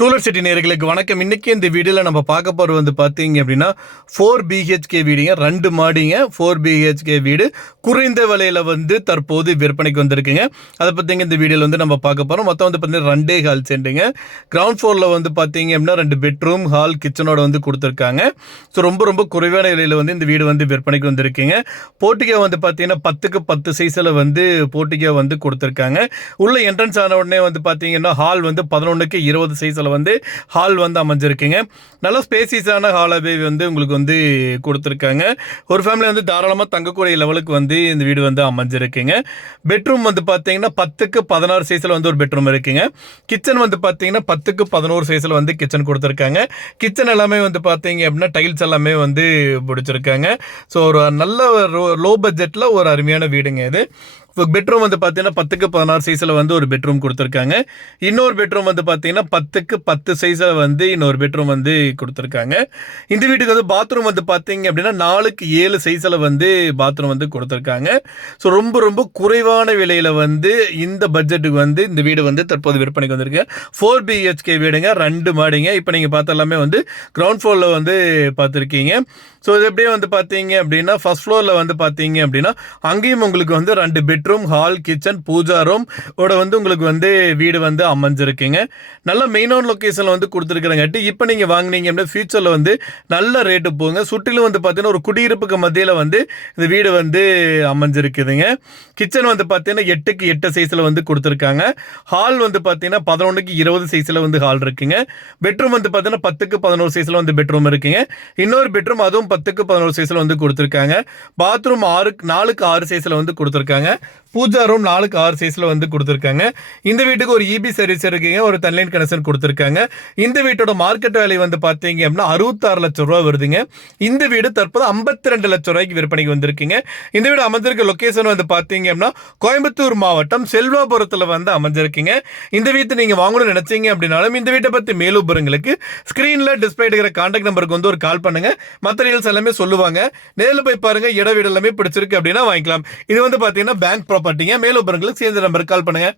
டூலர் city நேயர்களுக்கு வணக்கம். இன்னைக்கு இந்த வீடியோவில் நம்ம பார்க்க போகிறது வந்து பார்த்தீங்க அப்படின்னா 4 BHK வீடுங்க, 2 மாடிங்க, 4 BHK வீடு குறைந்த விலையில் வந்து தற்போது விற்பனைக்கு வந்திருக்குங்க. அதை பற்றிங்க இந்த வீடியோவில் வந்து நம்ம பார்க்க போகிறோம். மொத்தம் வந்து பார்த்தீங்கன்னா 2 ஹால் சென்ட்டுங்க. கிரவுண்ட் ஃப்ளோரில் வந்து பார்த்தீங்க அப்படின்னா 2 பெட்ரூம் ஹால் கிச்சனோட வந்து கொடுத்துருக்காங்க. ஸோ ரொம்ப குறைவான விலையில் வந்து இந்த வீடு வந்து விற்பனைக்கு வந்திருக்குங்க. போர்ட்டிகோ வந்து பார்த்தீங்கன்னா 10க்கு 10 சைஸில் வந்து போர்ட்டிகோ வந்து கொடுத்துருக்காங்க. உள்ள என்ட்ரன்ஸ் ஆன உடனே வந்து பார்த்தீங்கன்னா ஹால் வந்து 11க்கு 20 சைஸில் வந்து ஹால் வந்து அமைஞ்சிருக்குங்க. நல்ல ஸ்பேசியஸான ஹாலாகவே வந்து உங்களுக்கு வந்து கொடுத்துருக்காங்க. ஒரு ஃபேமிலி வந்து தாராளமாக தங்கக்கூடிய லெவலுக்கு வந்து இந்த வீடு வந்து அமைஞ்சிருக்குங்க. பெட்ரூம் வந்து பார்த்தீங்கன்னா 10க்கு 16 சைஸில் வந்து ஒரு பெட்ரூம் இருக்குங்க. கிச்சன் வந்து பார்த்தீங்கன்னா 10க்கு 11 சைஸில் வந்து கிச்சன் கொடுத்துருக்காங்க. கிச்சன் எல்லாமே வந்து பார்த்தீங்க அப்படின்னா டைல்ஸ் எல்லாமே வந்து பிடிச்சிருக்காங்க. ஸோ ஒரு நல்ல லோ பட்ஜெட்டில் ஒரு அருமையான வீடுங்க இது. பெட்ரூம் வந்து பார்த்தீங்கன்னா 10க்கு 16 சைஸில் வந்து ஒரு பெட்ரூம் கொடுத்துருக்காங்க. இன்னொரு பெட்ரூம் வந்து பார்த்தீங்கன்னா 10க்கு 10 சைஸில் வந்து இன்னொரு பெட்ரூம் வந்து கொடுத்துருக்காங்க. இந்த வீட்டுக்கு வந்து பாத்ரூம் வந்து பார்த்தீங்க அப்படின்னா 4க்கு 7 சைஸில் வந்து பாத்ரூம் வந்து கொடுத்துருக்காங்க. ஸோ ரொம்ப குறைவான விலையில் வந்து இந்த பட்ஜெட்டுக்கு வந்து இந்த வீடு வந்து தற்போது விற்பனைக்கு வந்திருக்கு. 4 BHK வீடுங்க, 2 மாடிங்க. இப்போ நீங்கள் பார்த்த எல்லாமே வந்து கிரவுண்ட் ஃப்ளோரில் வந்து பார்த்துருக்கீங்க. ஸோ இது எப்படியே வந்து பார்த்தீங்க அப்படின்னா ஃபர்ஸ்ட் ஃப்ளோரில் வந்து பார்த்தீங்க அப்படின்னா அங்கேயும் உங்களுக்கு வந்து 2 bedroom hall kitchen puja room ஓட வந்து உங்களுக்கு வந்து வீடு வந்து அமைஞ்சிருக்குங்க. நல்ல மெயினான லொக்கேஷனில் வந்து கொடுத்துருக்குறங்காட்டி இப்போ நீங்கள் வாங்கினீங்க அப்படின்னா ஃபியூச்சரில் வந்து நல்ல ரேட்டு போங்க. சுற்றிலும் வந்து பார்த்தீங்கன்னா ஒரு குடியிருப்புக்கு மத்தியில் வந்து இந்த வீடு வந்து அமைஞ்சிருக்குதுங்க. கிச்சன் வந்து பார்த்தீங்கன்னா 8க்கு 8 சைஸில் வந்து கொடுத்துருக்காங்க. ஹால் வந்து பார்த்தீங்கன்னா 11க்கு 20 சைஸில் வந்து ஹால் இருக்குங்க. பெட்ரூம் வந்து பார்த்தீங்கன்னா 10க்கு 11 சைஸில் வந்து பெட்ரூம் இருக்குங்க. இன்னொரு பெட்ரூம் அதுவும் 10க்கு 11 சைஸில் வந்து கொடுத்துருக்காங்க. பாத்ரூம் 4க்கு 6 சைஸில் வந்து கொடுத்துருக்காங்க. பூஜா ரூம் 4க்கு 6 சைஸில் வந்து கொடுத்துருக்காங்க. இந்த வீட்டுக்கு ஒரு EB சர்வீஸ் இருக்குங்க, ஒரு தன்லைன் கனெக்ஷன் கொடுத்துருக்காங்க. இந்த வீட்டோட மார்க்கெட் வேல்யூ வந்து பார்த்தீங்க அப்படின்னா 66 லட்சம் ரூபா வருதுங்க. இந்த வீடு தற்போது 52 லட்சம் ரூபாய்க்கு விற்பனைக்கு வந்திருக்குங்க. இந்த வீடு அமைஞ்சிருக்க லொக்கேஷன் வந்து பார்த்தீங்க அப்படின்னா கோயம்புத்தூர் மாவட்டம் செல்வாபுரத்தில் வந்து அமைஞ்சிருக்குங்க. இந்த வீட்டை நீங்கள் வாங்கணும்னு நினைச்சீங்க அப்படின்னாலும் இந்த வீட்டை பற்றி மேலும் விவரங்களுக்கு ஸ்க்ரீனில் டிஸ்பிளே இருக்கிற கான்டாக்ட் நம்பருக்கு வந்து ஒரு கால் பண்ணுங்க. மற்ற எல்லாமே சொல்லுவாங்க. நேரில் போய் பாருங்க, இட வீடு எல்லாமே பிடிச்சிருக்கு அப்படின்னா வாங்கிக்கலாம். இது வந்து பார்த்தீங்கன்னா பேங்க் ப்ராப்பர்ட்டிங்க. மேலும் விவரங்களுக்கு சேர்ந்த நம்பருக்கு கால் பண்ணுங்க.